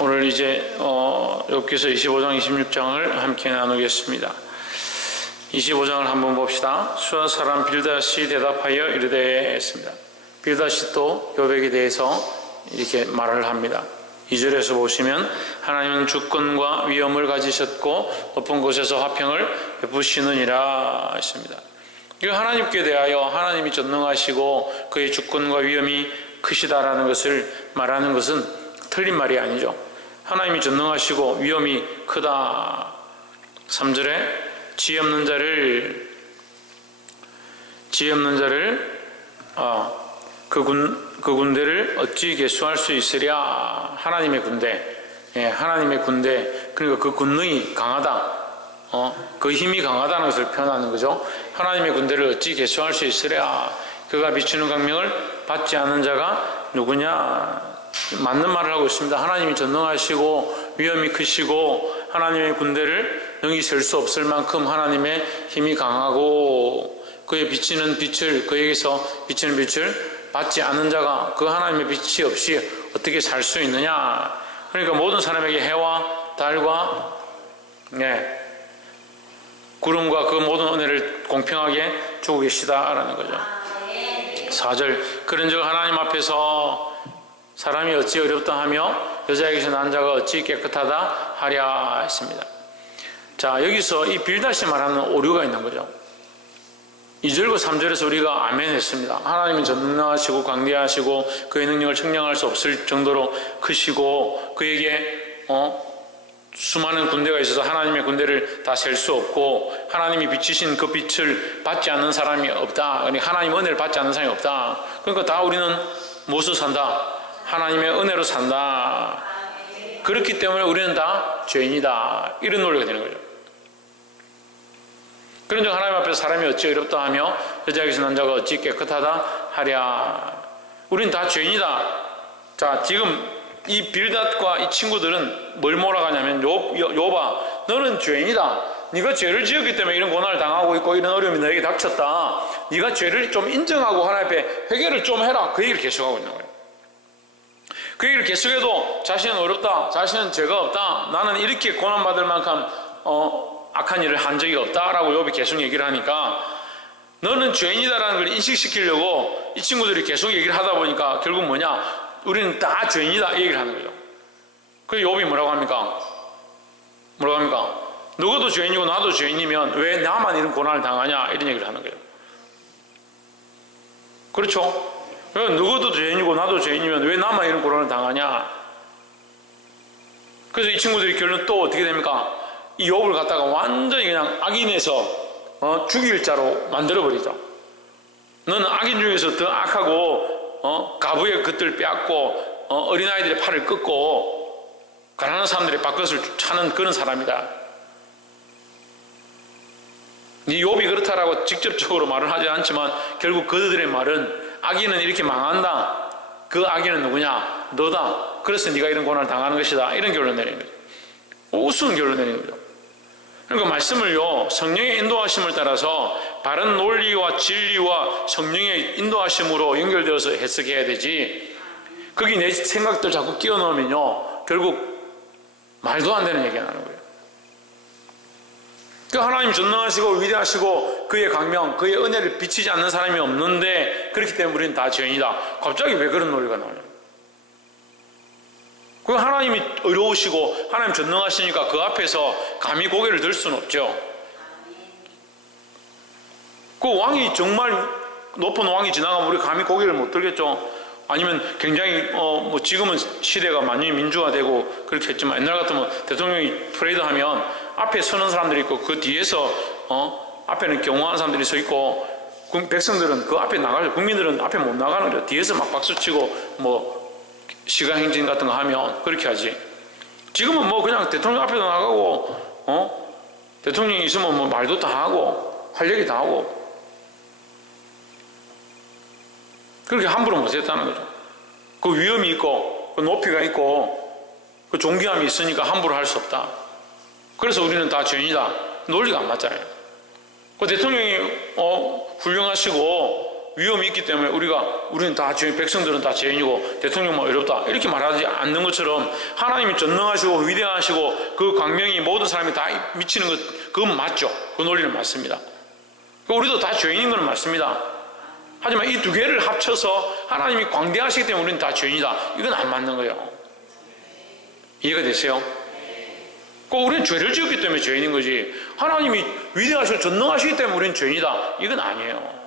오늘 이제 욥기서 25장 26장을 함께 나누겠습니다. 25장을 한번 봅시다. 수아 사람 빌닷이 대답하여 이르되 했습니다. 빌닷이 또 욥에게 대해서 이렇게 말을 합니다. 2절에서 보시면 하나님은 주권과 위엄을 가지셨고 높은 곳에서 화평을 베푸시느니라 했습니다. 이 하나님께 대하여 하나님이 전능하시고 그의 주권과 위엄이 크시다라는 것을 말하는 것은 틀린 말이 아니죠. 하나님이 전능하시고 위엄이 크다. 3절에 지혜 없는 자를 그 군대를 어찌 계수할 수 있으랴. 하나님의 군대, 하나님의 군대, 그러니까 그 군능이 강하다, 그 힘이 강하다는 것을 표현하는 거죠. 하나님의 군대를 어찌 계수할 수 있으랴. 그가 비추는 광명을 받지 않은 자가 누구냐. 맞는 말을 하고 있습니다. 하나님이 전능하시고 위엄이 크시고 하나님의 군대를 능히 셀 수 없을 만큼 하나님의 힘이 강하고 그의 비치는 빛을, 그에게서 비치는 빛을 받지 않은 자가 그 하나님의 빛이 없이 어떻게 살 수 있느냐. 그러니까 모든 사람에게 해와 달과 구름과 그 모든 은혜를 공평하게 주고 계시다라는 거죠. 4절 그런즉 하나님 앞에서 사람이 어찌 어렵다 하며 여자에게서 난 자가 어찌 깨끗하다 하랴 했습니다. 자, 여기서 이 빌닷이 말하는 오류가 있는 거죠. 2절과 3절에서 우리가 아멘 했습니다. 하나님은 전능하시고 광대하시고 그의 능력을 측량할 수 없을 정도로 크시고 그에게 수많은 군대가 있어서 하나님의 군대를 다 셀 수 없고 하나님이 비치신 그 빛을 받지 않는 사람이 없다. 그러니까 하나님의 은혜를 받지 않는 사람이 없다. 그러니까 다 우리는 무엇으로 산다? 하나님의 은혜로 산다. 그렇기 때문에 우리는 다 죄인이다. 이런 논리가 되는 거죠. 그런즉 하나님 앞에서 사람이 어찌 어렵다 하며 여자에게서 난 자가 어찌 깨끗하다 하랴. 우리는 다 죄인이다. 자, 지금 이 빌닷과 이 친구들은 뭘 몰아가냐면 욥아, 너는 죄인이다. 네가 죄를 지었기 때문에 이런 고난을 당하고 있고 이런 어려움이 너에게 닥쳤다. 네가 죄를 좀 인정하고 하나님 앞에 회개를 좀 해라. 그 얘기를 계속하고 있는 거예요. 그 얘기를 계속해도 자신은 어렵다, 자신은 죄가 없다, 나는 이렇게 고난받을 만큼 악한 일을 한 적이 없다라고 욥이 계속 얘기를 하니까 너는 죄인이다라는 걸 인식시키려고 이 친구들이 계속 얘기를 하다 보니까 결국 뭐냐, 우리는 다 죄인이다 이 얘기를 하는 거죠. 그래서 욥이 뭐라고 합니까? 누구도 죄인이고 나도 죄인이면 왜 나만 이런 고난을 당하냐 이런 얘기를 하는 거예요. 그렇죠? 누구도 죄인이고 나도 죄인이면 왜 나만 이런 고난을 당하냐. 그래서 이 친구들이 결론 또 어떻게 됩니까? 이 욥을 갖다가 완전히 그냥 악인에서 죽일 자로 만들어버리죠. 너는 악인 중에서 더 악하고 가부의 겉을 빼앗고 어린아이들의 팔을 꺾고 가난한 사람들의 밥것을 차는 그런 사람이다. 이 욥이 그렇다라고 직접적으로 말을 하지 않지만 결국 그들의 말은 악인은 이렇게 망한다. 그 악인은 누구냐? 너다. 그래서 네가 이런 고난을 당하는 것이다. 이런 결론 내리는 거죠. 우스운 결론 내리는 거죠. 그러니까 말씀을요, 성령의 인도하심을 따라서 바른 논리와 진리와 성령의 인도하심으로 연결되어서 해석해야 되지, 거기 내 생각들 자꾸 끼워 넣으면요 결국 말도 안 되는 얘기가 나는 거예요. 그 하나님 전능하시고 위대하시고 그의 광명, 그의 은혜를 비치지 않는 사람이 없는데 그렇기 때문에 우리는 다 죄인이다. 갑자기 왜 그런 논리가 나오냐. 그 하나님이 어려우시고 하나님 전능하시니까 그 앞에서 감히 고개를 들 수는 없죠. 그 왕이 정말 높은 왕이 지나가면 우리 감히 고개를 못 들겠죠. 아니면 굉장히 지금은 시대가 많이 민주화되고 그렇게 했지만 옛날 같으면 대통령이 프레이드 하면 앞에 서는 사람들이 있고 그 뒤에서 앞에는 경호하는 사람들이 서 있고 백성들은 그 앞에 나가죠. 국민들은 앞에 못 나가는 거죠. 뒤에서 막 박수치고 시간행진 같은 거 하면 그렇게 하지. 지금은 그냥 대통령 앞에도 나가고 대통령이 있으면 말도 다 하고 할 얘기 다 하고 그렇게 함부로 못했다는 거죠. 그 위엄이 있고 그 높이가 있고 그 존귀함이 있으니까 함부로 할 수 없다. 그래서 우리는 다 죄인이다. 논리가 안 맞잖아요. 그 대통령이 훌륭하시고 위험이 있기 때문에 우리는 다 죄인, 백성들은 다 죄인이고 대통령만 어렵다 이렇게 말하지 않는 것처럼 하나님이 전능하시고 위대하시고 그 광명이 모든 사람이 다 미치는 것 그건 맞죠. 그 논리는 맞습니다. 우리도 다 죄인인 건 맞습니다. 하지만 이 두 개를 합쳐서 하나님이 광대하시기 때문에 우리는 다 죄인이다 이건 안 맞는 거예요. 이해가 되세요? 우리는 죄를 지었기 때문에 죄인인 거지 하나님이 위대하시고 전능하시기 때문에 우리는 죄인이다 이건 아니에요.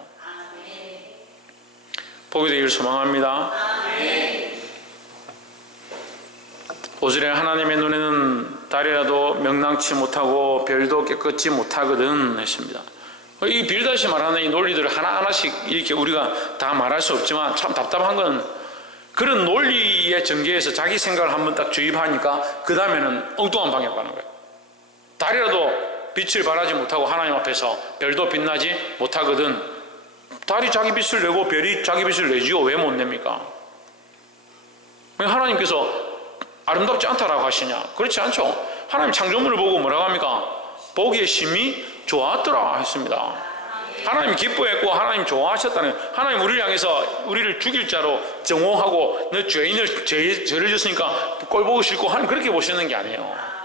보게 되기를 소망합니다. 5절에 하나님의 눈에는 달이라도 명랑치 못하고 별도 깨끗지 못하거든 했습니다. 이 빌다시 말하는 이 논리들을 하나하나씩 이렇게 우리가 다 말할 수 없지만 참 답답한 건 그런 논리의 전개에서 자기 생각을 한번 딱 주입하니까 그 다음에는 엉뚱한 방향으로 가는 거예요. 달이라도 빛을 발하지 못하고 하나님 앞에서 별도 빛나지 못하거든. 달이 자기 빛을 내고 별이 자기 빛을 내지요. 왜 못 냅니까? 왜 하나님께서 아름답지 않다라고 하시냐? 그렇지 않죠. 하나님 창조물을 보고 뭐라고 합니까? 보기에 심히 좋았더라 했습니다. 하나님 기뻐했고 하나님 좋아하셨다는 거예요. 하나님 우리를 향해서 우리를 죽일 자로 정오하고 너 죄인을 죄를 졌으니까 꼴 보기 싫고 하나님 그렇게 보시는 게 아니에요.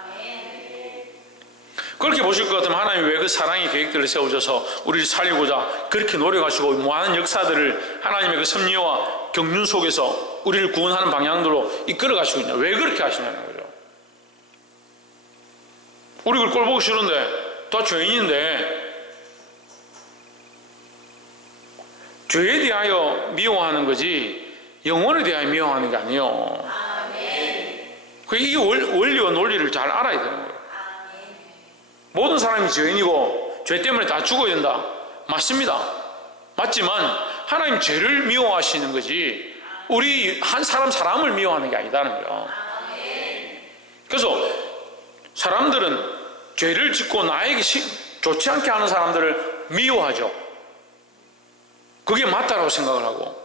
그렇게 보실 것 같으면 하나님이 왜 그 사랑의 계획들을 세우셔서 우리를 살리고자 그렇게 노력하시고 많은 역사들을 하나님의 그 섭리와 경륜 속에서 우리를 구원하는 방향으로 이끌어 가시고 있냐? 왜 그렇게 하시냐는 거죠. 우리 그걸 꼴 보기 싫은데 다 죄인인데 죄에 대하여 미워하는 거지 영혼에 대하여 미워하는 게 아니에요. 이 원리와 논리를 잘 알아야 되는 거예요. 모든 사람이 죄인이고 죄 때문에 다 죽어야 된다. 맞습니다. 맞지만 하나님 죄를 미워하시는 거지 우리 한 사람을 미워하는 게 아니다는 거예요. 그래서 사람들은 죄를 짓고 나에게 좋지 않게 하는 사람들을 미워하죠. 그게 맞다라고 생각을 하고.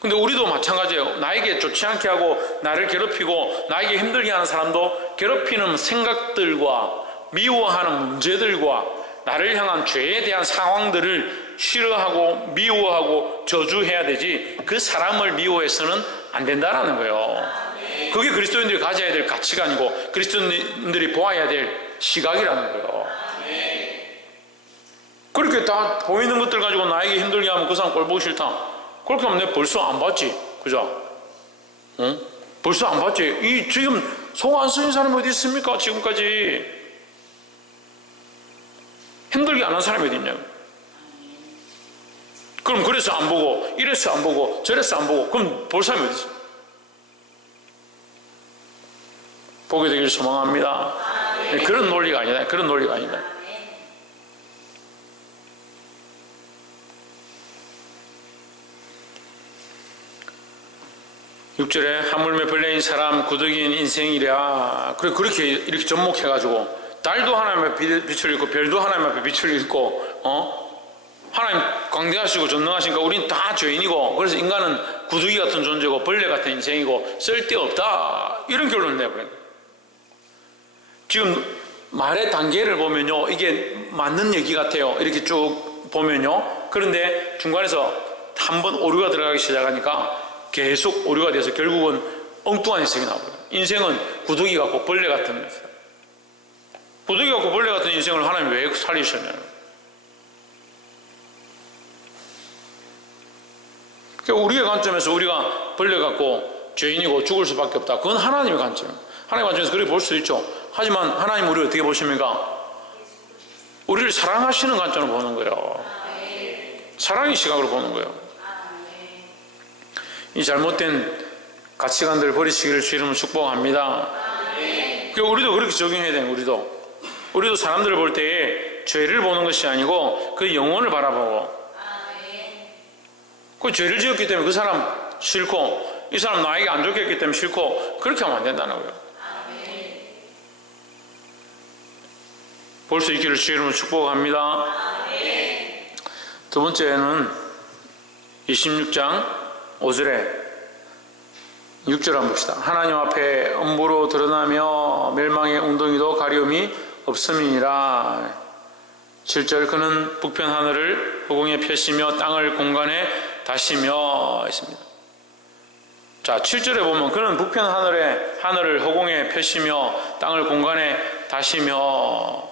근데 우리도 마찬가지예요. 나에게 좋지 않게 하고 나를 괴롭히고 나에게 힘들게 하는 사람도 괴롭히는 생각들과 미워하는 문제들과 나를 향한 죄에 대한 상황들을 싫어하고 미워하고 저주해야 되지 그 사람을 미워해서는 안 된다는 거예요. 그게 그리스도인들이 가져야 될 가치관이고 그리스도인들이 보아야 될 시각이라는 거예요. 그렇게 다 보이는 것들 가지고 나에게 힘들게 하면 그 사람 꼴 보기 싫다. 그렇게 하면 내가 벌써 안 봤지. 그죠? 응? 벌써 안 봤지. 이 지금 속 안 쓰인 사람이 어디 있습니까? 지금까지. 힘들게 안 한 사람이 어디 있냐고. 그럼 그래서 안 보고 이래서 안 보고 저래서 안 보고 그럼 볼 사람이 어디 있어? 보게 되길 소망합니다. 네, 그런 논리가 아니다. 그런 논리가 아니다. (6절에) 하물며 벌레인 사람 구덕인 인생이랴. 그렇게 이렇게 접목해가지고 달도 하나님 앞에 빛을 잃고 별도 하나님 앞에 빛을 잃고 하나님 광대하시고 전능하시니까 우린 다 죄인이고 그래서 인간은 구두기 같은 존재고 벌레 같은 인생이고 쓸데없다 이런 결론을 내버려요. 지금 말의 단계를 보면요 이게 맞는 얘기 같아요. 이렇게 쭉 보면요. 그런데 중간에서 한번 오류가 들어가기 시작하니까 계속 오류가 돼서 결국은 엉뚱한 인생이 나와버려요. 인생은 구두기 같고 벌레 같은 인생. 구두기 같고 벌레 같은 인생을 하나님 왜 살리셨냐고. 그러니까 우리의 관점에서 우리가 벌레 같고 죄인이고 죽을 수밖에 없다. 그건 하나님의 관점. 하나님의 관점에서 그렇게 볼 수 있죠. 하지만 하나님 우리를 어떻게 보십니까? 우리를 사랑하시는 관점으로 보는 거예요. 사랑의 시각으로 보는 거예요. 이 잘못된 가치관들을 버리시기를 주 이름으로 축복합니다. 그러니까 우리도 그렇게 적용해야 돼요. 우리도 사람들을 볼 때에 죄를 보는 것이 아니고 그 영혼을 바라보고 그 죄를 지었기 때문에 그 사람 싫고 이 사람 나에게 안 좋게 했기 때문에 싫고 그렇게 하면 안 된다는 거예요. 볼 수 있기를 주 이름으로 축복합니다. 두 번째는 26장 5절에 6절 한번 봅시다. 하나님 앞에 엄부로 드러나며 멸망의 웅덩이도 가려움이 없음이니라. 7절 그는 북편 하늘을 허공에 펴시며 땅을 공간에 다시며 했습니다. 자, 7절에 보면 그는 북편 하늘을 허공에 펴시며 땅을 공간에 다시며.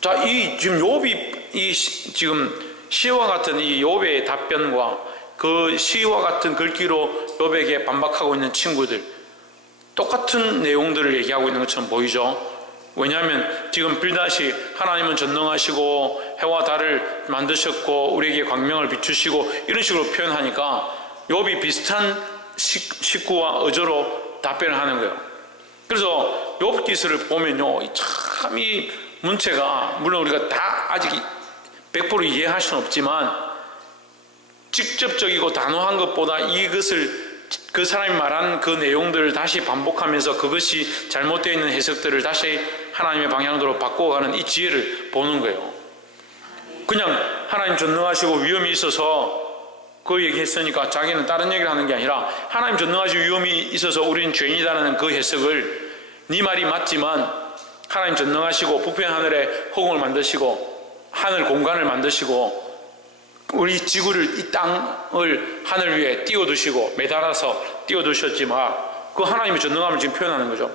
자, 이 지금 욥이 지금 시와 같은 이 욥의 답변과 그 시와 같은 글귀로 욥에게 반박하고 있는 친구들, 똑같은 내용들을 얘기하고 있는 것처럼 보이죠. 왜냐하면 지금 빌닷이 하나님은 전능하시고 해와 달을 만드셨고 우리에게 광명을 비추시고 이런 식으로 표현하니까 욥이 비슷한 식구와 어조로 답변을 하는 거예요. 그래서 욥기서를 보면요, 참 이 문체가 물론 우리가 다 아직 100% 이해할 수는 없지만 직접적이고 단호한 것보다 이것을 그 사람이 말한 그 내용들을 다시 반복하면서 그것이 잘못되어 있는 해석들을 다시 하나님의 방향으로 바꿔가는 이 지혜를 보는 거예요. 그냥 하나님 전능하시고 위험이 있어서 그 얘기했으니까 자기는 다른 얘기를 하는 게 아니라 하나님 전능하시고 위험이 있어서 우리는 죄인이다라는 그 해석을 네 말이 맞지만 하나님 전능하시고 북편 하늘에 허공을 만드시고 하늘 공간을 만드시고 우리 지구를 이 땅을 하늘 위에 띄워두시고 매달아서 띄워두셨지만 그 하나님의 전능함을 지금 표현하는 거죠.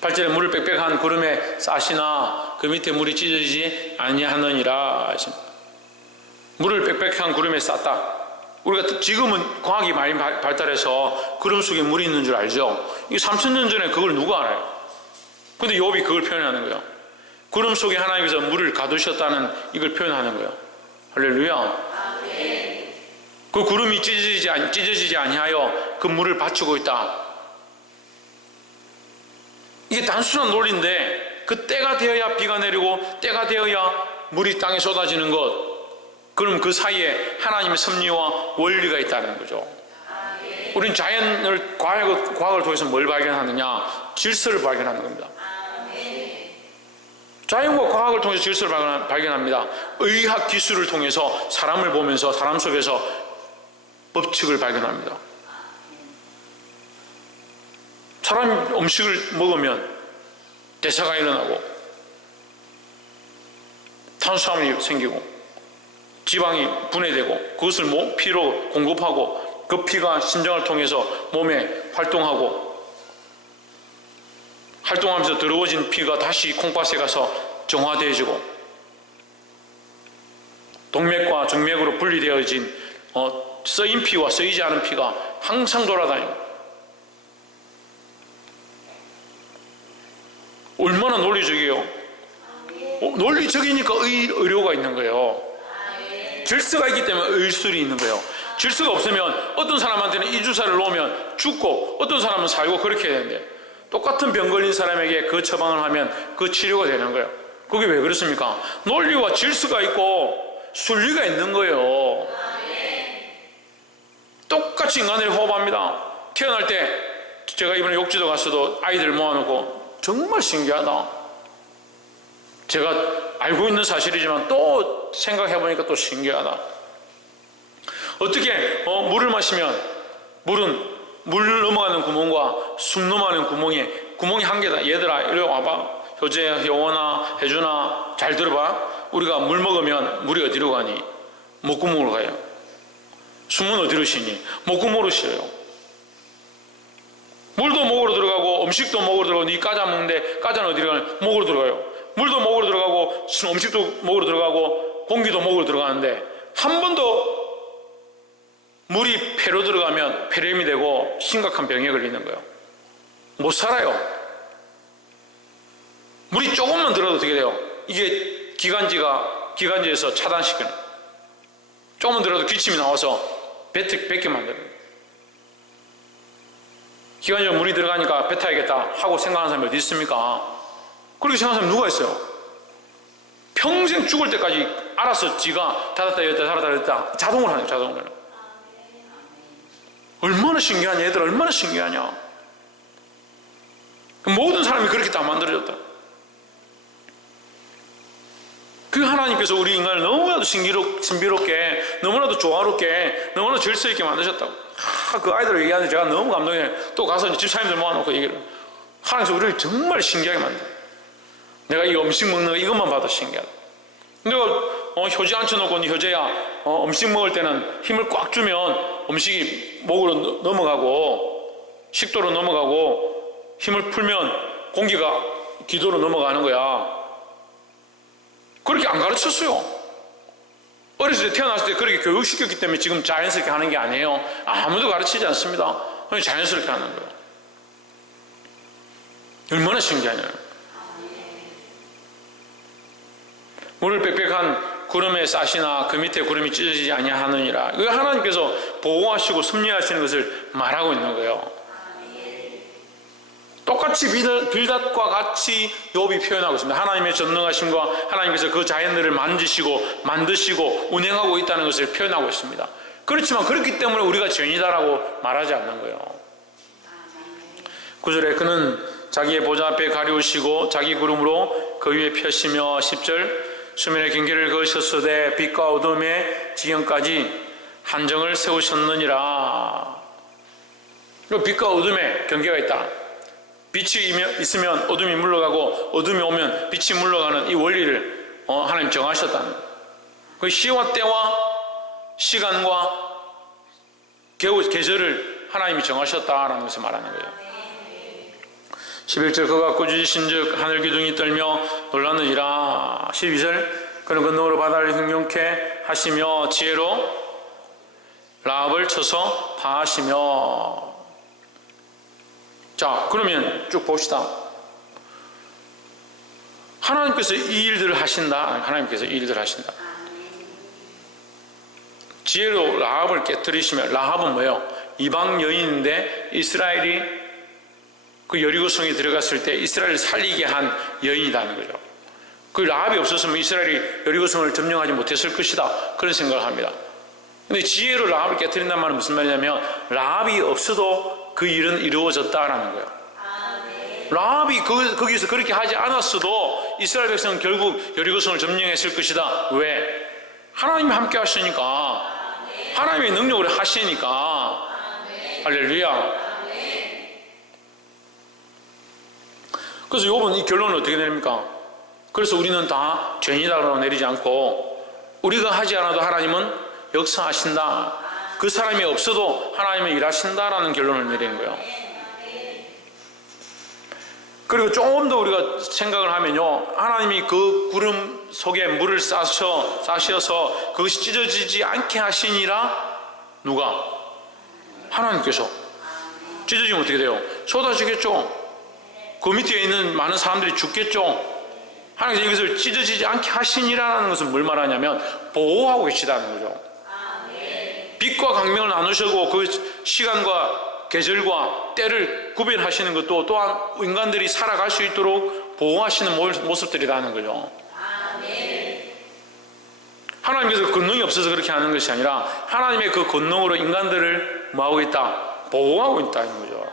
8절에 물을 빽빽한 구름에 싸시나 그 밑에 물이 찢어지지 아니하느니라 하십니다. 물을 빽빽한 구름에 쌌다. 우리가 지금은 과학이 많이 발달해서 구름 속에 물이 있는 줄 알죠. 이게 3000년 전에 그걸 누가 알아요? 근데 욥이 그걸 표현하는 거예요. 구름 속에 하나님께서 물을 가두셨다는 이걸 표현하는 거예요. 할렐루야. 그 구름이 찢어지지 아니하여 그 물을 받치고 있다. 이게 단순한 논리인데 그 때가 되어야 비가 내리고 때가 되어야 물이 땅에 쏟아지는 것, 그럼 그 사이에 하나님의 섭리와 원리가 있다는 거죠. 우린 자연을 과학을 통해서 뭘 발견하느냐? 질서를 발견하는 겁니다. 자연과 과학을 통해서 질서를 발견합니다. 의학 기술을 통해서 사람을 보면서 사람 속에서 법칙을 발견합니다. 사람이 음식을 먹으면 대사가 일어나고 탄수화물이 생기고 지방이 분해되고 그것을 피로 공급하고 그 피가 심장을 통해서 몸에 활동하면서 더러워진 피가 다시 콩팥에 가서 정화되어지고 동맥과 정맥으로 분리되어진 쓰인 피와 쓰이지 않은 피가 항상 돌아다니고 얼마나 논리적이에요. 논리적이니까 의료가 있는 거예요. 질서가 있기 때문에 의술이 있는 거예요. 질서가 없으면 어떤 사람한테는 이 주사를 놓으면 죽고 어떤 사람은 살고 그렇게 해야 되는데 똑같은 병 걸린 사람에게 그 처방을 하면 그 치료가 되는 거예요. 그게 왜 그렇습니까? 논리와 질서가 있고 순리가 있는 거예요. 똑같이 인간들이 호흡합니다. 태어날 때 제가 이번에 욕지도 갔어도 아이들 모아놓고 정말 신기하다. 제가 알고 있는 사실이지만 또 생각해보니까 또 신기하다. 어떻게 물을 마시면 물 넘어가는 구멍과 숨 넘어가는 구멍이 한 개다. 얘들아 이리 와봐. 효재야, 여원아, 혜준아 잘 들어봐. 우리가 물 먹으면 물이 어디로 가니? 목구멍으로 가요. 숨은 어디로 쉬니? 목구멍으로 쉬어요. 물도 목으로 들어가고 음식도 목으로 들어가고 니 과자 먹는데 과자는 어디로 가니? 목으로 들어가요. 물도 목으로 들어가고 음식도 목으로 들어가고 공기도 목으로 들어가는데 한 번도 물이 폐로 들어가면 폐렴이 되고 심각한 병에 걸리는 거예요. 못 살아요. 물이 조금만 들어도 어떻게 돼요? 이게 기관지에서 차단시키는, 조금만 들어도 기침이 나와서 뱉게 만드는. 기관지에 물이 들어가니까 뱉어야겠다 하고 생각하는 사람이 어디 있습니까? 그렇게 생각하는 사람이 누가 있어요? 평생 죽을 때까지 알아서 지가 닫았다 열었다 자동으로 하는 거예요. 자동으로. 얼마나 신기하냐. 얘들 얼마나 신기하냐. 모든 사람이 그렇게 다 만들어졌다. 그 하나님께서 우리 인간을 너무나도 신비롭게 너무나도 조화롭게 너무나도 질서 있게 만드셨다고. 그 아이들 얘기하는데 제가 너무 감동해. 또 가서 집사님들 모아놓고 얘기를. 하나님께서 우리를 정말 신기하게 만들어요. 내가 이 음식 먹는 거 이것만 봐도 신기하다. 내가 효제 앉혀놓고 효제야 음식 먹을 때는 힘을 꽉 주면 음식이 목으로 넘어가고 식도로 넘어가고 힘을 풀면 공기가 기도로 넘어가는 거야. 그렇게 안 가르쳤어요. 어렸을 때 태어났을 때 그렇게 교육시켰기 때문에 지금 자연스럽게 하는 게 아니에요. 아무도 가르치지 않습니다. 그냥 자연스럽게 하는 거예요. 얼마나 신기하냐. 물을 빽빽한 구름에 싸시나 그 밑에 구름이 찢어지지 아니하느니라. 이거 하나님께서 보호하시고 섭리하시는 것을 말하고 있는 거예요. 똑같이 빌닷과 같이 욥이 표현하고 있습니다. 하나님의 전능하심과 하나님께서 그 자연들을 만지시고 만드시고 운행하고 있다는 것을 표현하고 있습니다. 그렇지만 그렇기 때문에 우리가 죄인이다라고 말하지 않는 거예요. 9절에 그는 자기의 보좌 앞에 가리우시고 자기 구름으로 그 위에 펴시며 10절 수면의 경계를 그으셨으되 빛과 어둠의 지경까지 한정을 세우셨느니라. 빛과 어둠의 경계가 있다. 빛이 있으면 어둠이 물러가고 어둠이 오면 빛이 물러가는 이 원리를 하나님 정하셨다는 거예요. 그 시와 때와 시간과 계절을 하나님이 정하셨다라는 것을 말하는 거예요. 11절 그가 꾸짖으신 즉 하늘 기둥이 떨며 놀랐느니라. 12절 그는 건너으로 바다를 흥룡케 하시며 지혜로 라합을 쳐서 파하시며. 자, 그러면 쭉 봅시다. 하나님께서 이 일들을 하신다. 하나님께서 이 일들을 하신다. 지혜로 라합을 깨뜨리시며. 라합은 뭐예요? 이방 여인인데 이스라엘이 그 여리고성에 들어갔을 때 이스라엘을 살리게 한 여인이라는 거죠. 그 라합이 없었으면 이스라엘이 여리고성을 점령하지 못했을 것이다. 그런 생각을 합니다. 근데 지혜로 라합을 깨뜨린다는 말은 무슨 말이냐면 라합이 없어도 그 일은 이루어졌다라는 거예요. 라합이 거기서 그렇게 하지 않았어도 이스라엘 백성은 결국 여리고성을 점령했을 것이다. 왜? 하나님이 함께 하시니까. 하나님의 능력으로 하시니까. 할렐루야. 그래서 욥은 이 결론은 어떻게 내립니까? 그래서 우리는 다 죄인이라고 내리지 않고 우리가 하지 않아도 하나님은 역사하신다. 그 사람이 없어도 하나님은 일하신다라는 결론을 내리는 거예요. 그리고 조금 더 우리가 생각을 하면요, 하나님이 그 구름 속에 물을 싸셔서 그것이 찢어지지 않게 하시니라. 누가? 하나님께서. 찢어지면 어떻게 돼요? 쏟아지겠죠. 그 밑에 있는 많은 사람들이 죽겠죠. 하나님께서 이것을 찢어지지 않게 하시니라는 것은 뭘 말하냐면 보호하고 계시다는 거죠. 빛과 광명을 나누시고 그 시간과 계절과 때를 구별하시는 것도 또한 인간들이 살아갈 수 있도록 보호하시는 모습들이라는 거죠. 하나님께서 권능이 없어서 그렇게 하는 것이 아니라 하나님의 그 권능으로 인간들을 뭐하고 있다? 보호하고 있다는 거죠.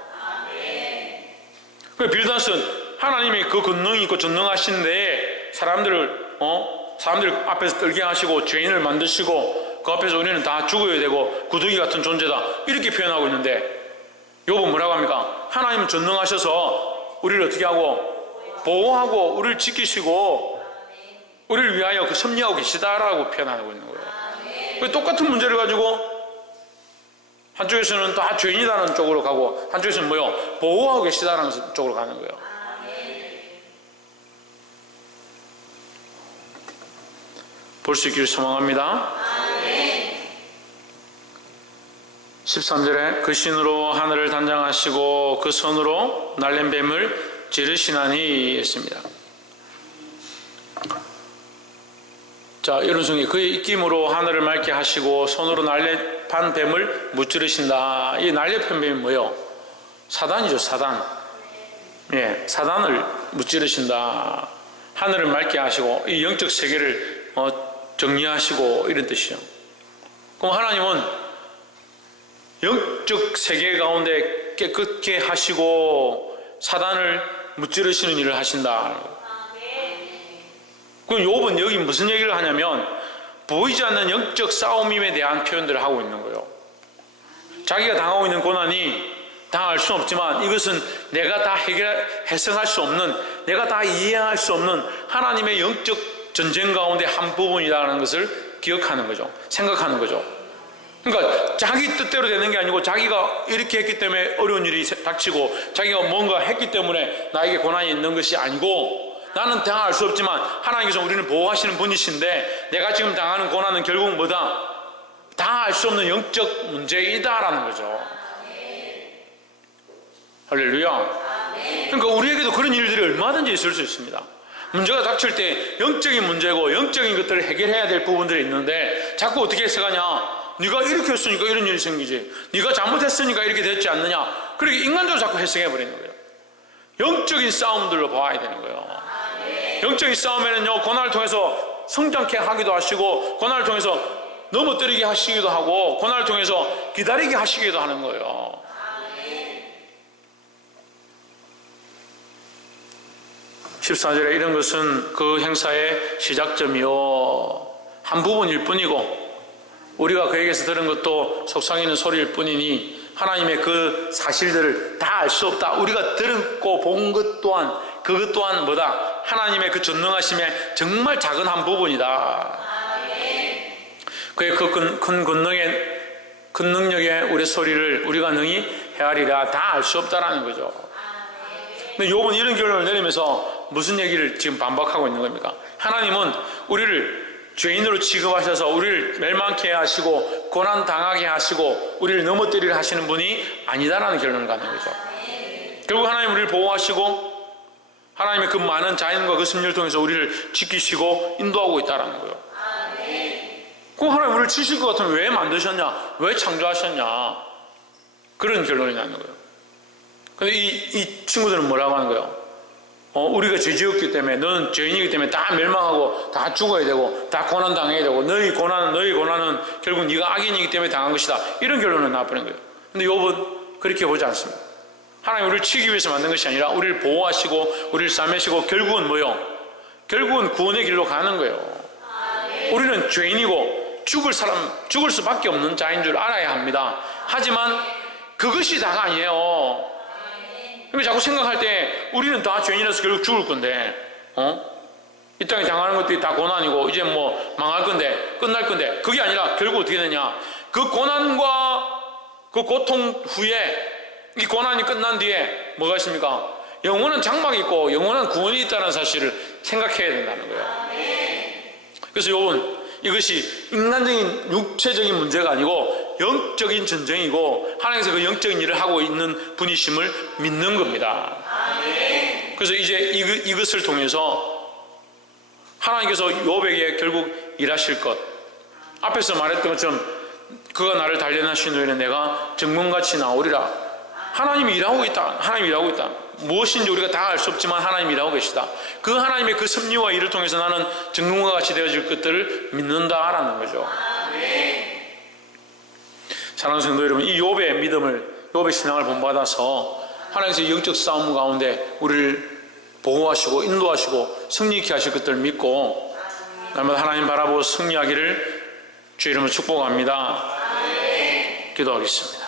빌닷은 하나님이 그 권능이 있고 전능하신데 사람들 앞에서 떨게 하시고 죄인을 만드시고 그 앞에서 우리는 다 죽어야 되고 구더기 같은 존재다 이렇게 표현하고 있는데 욥은 뭐라고 합니까? 하나님은 전능하셔서 우리를 어떻게 하고 보호하고 우리를 지키시고 우리를 위하여 그 섭리하고 계시다라고 표현하고 있는 거예요. 똑같은 문제를 가지고 한쪽에서는 다 죄인이라는 쪽으로 가고 한쪽에서는 뭐요? 보호하고 계시다는 쪽으로 가는 거예요. 볼 수 있기를 소망합니다. 13절에 그 신으로 하늘을 단장하시고 그 손으로 날랜 뱀을 지르시나니 했습니다. 자, 이런 중에 그의 입김으로 하늘을 맑게 하시고 손으로 날렵한 뱀을 무찌르신다. 이 날렵한 뱀이 뭐예요? 사단이죠, 사단. 예, 사단을 무찌르신다. 하늘을 맑게 하시고 이 영적 세계를 정리하시고 이런 뜻이죠. 그럼 하나님은 영적 세계 가운데 깨끗게 하시고 사단을 무찌르시는 일을 하신다. 그럼 욥은 여기 무슨 얘기를 하냐면 보이지 않는 영적 싸움임에 대한 표현들을 하고 있는 거예요. 자기가 당하고 있는 고난이 당할 수는 없지만 이것은 내가 다 해석할 수 없는, 내가 다 이해할 수 없는 하나님의 영적 전쟁 가운데 한 부분이라는 것을 기억하는 거죠. 생각하는 거죠. 그러니까 자기 뜻대로 되는 게 아니고 자기가 이렇게 했기 때문에 어려운 일이 닥치고 자기가 뭔가 했기 때문에 나에게 고난이 있는 것이 아니고, 나는 당할 수 없지만 하나님께서 우리를 보호하시는 분이신데 내가 지금 당하는 고난은 결국 뭐다? 당할 수 없는 영적 문제이다라는 거죠. 할렐루야. 그러니까 우리에게도 그런 일들이 얼마든지 있을 수 있습니다. 문제가 닥칠 때 영적인 문제고 영적인 것들을 해결해야 될 부분들이 있는데 자꾸 어떻게 해석하냐? 네가 이렇게 했으니까 이런 일이 생기지, 네가 잘못했으니까 이렇게 됐지 않느냐, 그렇게 인간적으로 자꾸 해석해버리는 거예요. 영적인 싸움들로 봐야 되는 거예요. 영적인 싸움에는요, 고난을 통해서 성장케 하기도 하시고, 고난을 통해서 넘어뜨리게 하시기도 하고, 고난을 통해서 기다리게 하시기도 하는 거예요. 14절에 이런 것은 그 행사의 시작점이요, 한 부분일 뿐이고 우리가 그에게서 들은 것도 속상이는 소리일 뿐이니 하나님의 그 사실들을 다 알 수 없다. 우리가 듣고 본 것 또한 그것 또한 뭐다? 하나님의 그 전능하심의 정말 작은 한 부분이다. 그의 그 큰 능력의 우리 소리를 우리가 능히 헤아리라. 다 알 수 없다라는 거죠. 근데 욥은 이런 결론을 내리면서 무슨 얘기를 지금 반박하고 있는 겁니까? 하나님은 우리를 죄인으로 취급하셔서 우리를 멸망케 하시고 고난당하게 하시고 우리를 넘어뜨리려 하시는 분이 아니다라는 결론을 갖는 거죠. 결국 하나님 우리를 보호하시고 하나님의 그 많은 자연과 그 섭리를 통해서 우리를 지키시고 인도하고 있다는 거예요. 그 하나님 우리를 치실 것 같으면 왜 만드셨냐? 왜 창조하셨냐? 그런 결론이 나는 거예요. 근데 이 친구들은 뭐라고 하는 거예요? 우리가 죄지었기 때문에, 너는 죄인이기 때문에 다 멸망하고 다 죽어야 되고 다 고난당해야 되고 너희 고난은 결국 네가 악인이기 때문에 당한 것이다. 이런 결론을 나와버린 거예요. 근데 욥은 그렇게 보지 않습니다. 하나님 우리를 치기 위해서 만든 것이 아니라 우리를 보호하시고 우리를 싸매시고 결국은 뭐요? 결국은 구원의 길로 가는 거예요. 우리는 죄인이고 죽을 수밖에 없는 자인 줄 알아야 합니다. 하지만 그것이 다가 아니에요. 그러니까 자꾸 생각할 때 우리는 다 죄인이라서 결국 죽을 건데, 이 땅에 당하는 것들이 다 고난이고 이제 뭐 망할 건데, 끝날 건데, 그게 아니라 결국 어떻게 되냐? 그 고난과 그 고통 후에 이 고난이 끝난 뒤에 뭐가 있습니까? 영원한 장막이 있고 영원한 구원이 있다는 사실을 생각해야 된다는 거예요. 그래서 욥은 이것이 인간적인 육체적인 문제가 아니고 영적인 전쟁이고 하나님께서 그 영적인 일을 하고 있는 분이심을 믿는 겁니다. 그래서 이제 이것을 통해서 하나님께서 욥에게 결국 일하실 것, 앞에서 말했던 것처럼 그가 나를 단련하신 후에는 내가 정금같이 나오리라. 하나님이 일하고 있다. 하나님이 일하고 있다. 무엇인지 우리가 다 알 수 없지만 하나님이 일하고 계시다. 그 하나님의 그 섭리와 일을 통해서 나는 정금과 같이 되어질 것들을 믿는다라는 거죠. 사랑하는 성도 여러분, 이 욥의 믿음을, 욥의 신앙을 본받아서 하나님께서 영적 싸움 가운데 우리를 보호하시고 인도하시고 승리케 하실 것들을 믿고 날마다 하나님 바라보고 승리하기를 주의 이름으로 축복합니다. 기도하겠습니다.